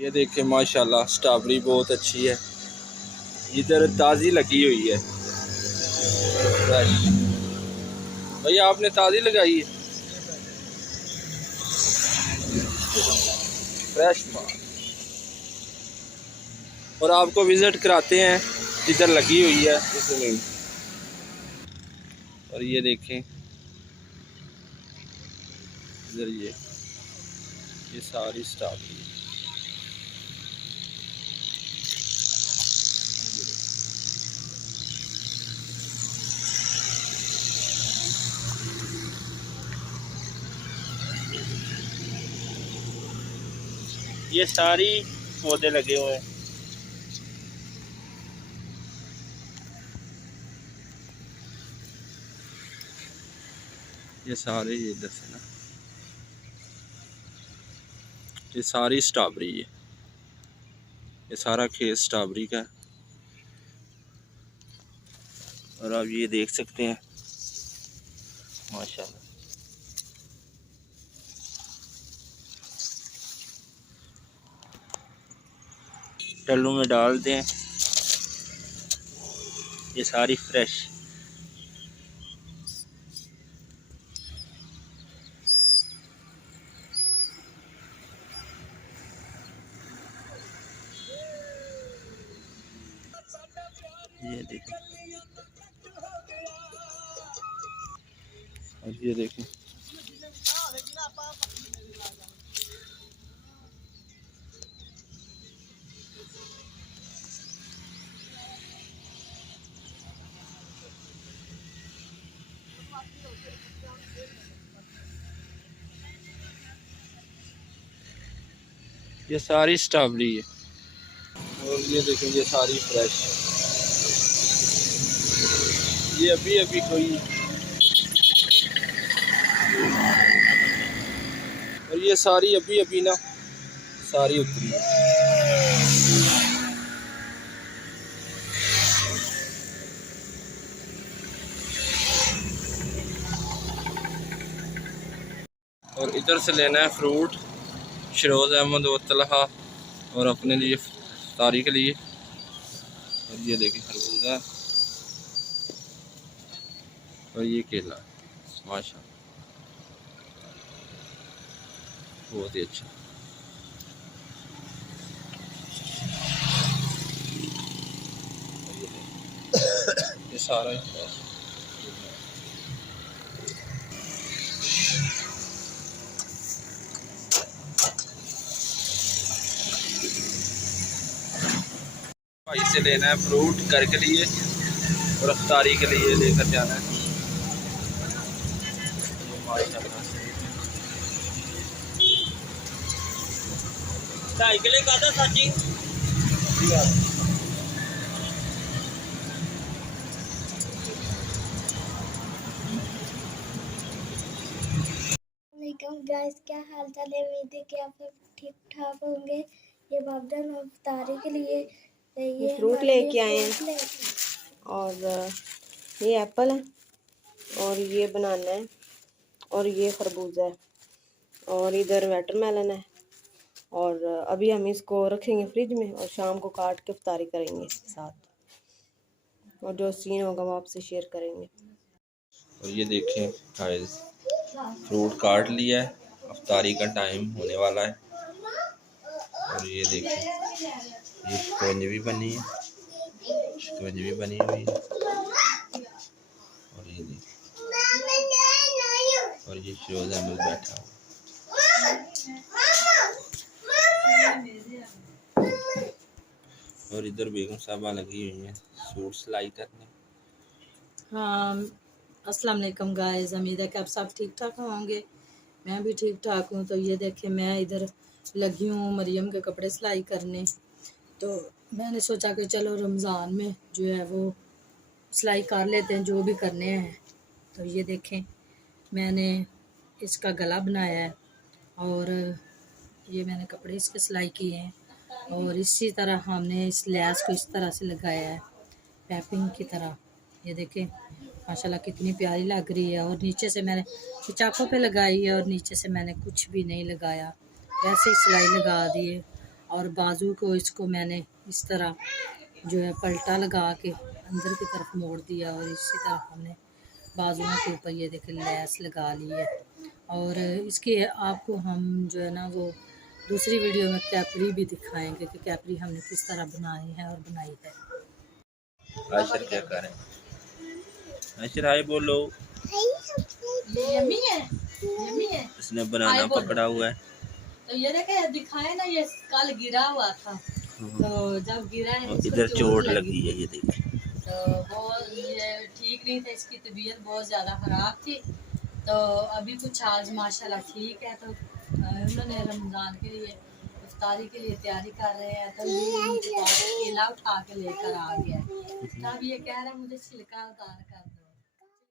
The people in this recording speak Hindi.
ये देखें माशाल्लाह स्ट्रॉबेरी बहुत अच्छी है, इधर ताज़ी लगी हुई है फ्रेश। भैया आपने ताज़ी लगाई है फ्रेश माल, और आपको विज़िट कराते हैं जिधर लगी हुई है इसमें। और ये देखें इधर ये सारी स्ट्रॉबेरी। ये सारी पौधे लगे हुए हैं। ये सारे ये इधर से ना, ये सारी स्ट्रॉबेरी है, ये सारा खेत स्ट्रॉबेरी का है। और आप ये देख सकते हैं माशाल्लाह। टल्लू में डाल दें, ये सारी फ्रेश। ये देखें, और ये देखें ये सारी स्ट्रॉबेरी है। और ये देखें ये सारी फ्रेश, ये अभी अभी कोई। और ये सारी अभी अभी ना सारी उतरी है। और इधर से लेना है फ्रूट शरोज़ अहमद व तलहा, और अपने लिए तारी के लिए। और ये देखें खरबूजा, और ये केला माशाल्लाह बहुत ही अच्छा। ये सारा भाई से लेना है फ्रूट घर के लिए और अफ्तारी के लिए लेकर जाना है। साइकिल का था साची। गाइस, क्या हाल चाल है? उम्मीद है कि आप सब ठीक ठाक होंगे। ये बाबजान अफ्तारी के लिए ये फ्रूट लेके आए हैं, और ये एप्पल है, और ये बनाना है, और ये खरबूजा है, और इधर वाटरमेलन है। और अभी हम इसको रखेंगे फ्रिज में, और शाम को काट के इफ्तारी करेंगे इसके साथ, और जो सीन होगा वो आपसे शेयर करेंगे। और ये देखें गाइस फ्रूट काट लिया है, अफ्तारी का टाइम होने वाला है। और ये देखें ये शिकंजी भी बनी है, शिकंजी भी बनी हुई है। और ये देखें, और ये शरोज़ अहमद बैठा हुआ। और इधर बेगम साहबा लगी हुई हैं सूट सिलाई करने। हाँ, अस्सलाम वालेकुम गाइस, उम्मीद है कि आप सब ठीक ठाक होंगे। मैं भी ठीक ठाक हूँ। तो ये देखें मैं इधर लगी हूँ मरियम के कपड़े सिलाई करने। तो मैंने सोचा कि चलो रमज़ान में जो है वो सिलाई कर लेते हैं जो भी करने हैं। तो ये देखें मैंने इसका गला बनाया है, और ये मैंने कपड़े इसके सिलाई किए हैं, और इसी तरह हमने इस लैस को इस तरह से लगाया है पैपिंग की तरह। ये देखें माशाल्लाह कितनी प्यारी लग रही है। और नीचे से मैंने चाकों पे लगाई है, और नीचे से मैंने कुछ भी नहीं लगाया, वैसे ही सिलाई लगा दी है। और बाजू को इसको मैंने इस तरह जो है पलटा लगा के अंदर की तरफ मोड़ दिया और इसी तरह हमने बाजुओं के ऊपर ये देखें लैस लगा ली है। और इसके आपको हम जो है ना वो दूसरी वीडियो में कैपरी भी दिखाएंगे कि कैपरी हमने किस तरह बनाई है और बनाई है। आयशर क्या कर रहे हैं? आयशर हाय बोलो। ये यम्मी है, यम्मी है। इसने बनाना पकड़ा हुआ है। तो ये देखे दिखाए ना, ये कल गिरा हुआ था, तो जब गिरा है इधर चोट लगी है, ये देखिए। तो वो ये ठीक नहीं था, इसकी तबीयत बहुत ज़्यादा ख़राब थी। तो अभी कुछ आज माशाल्लाह ठीक है। तो उन्होंने रमज़ान के लिए इफ्तारी के लिए तैयारी कर रहे हैं, तो ये केला उठा के लेकर आ गया। तब ये कह रहा है मुझे छिलका उतार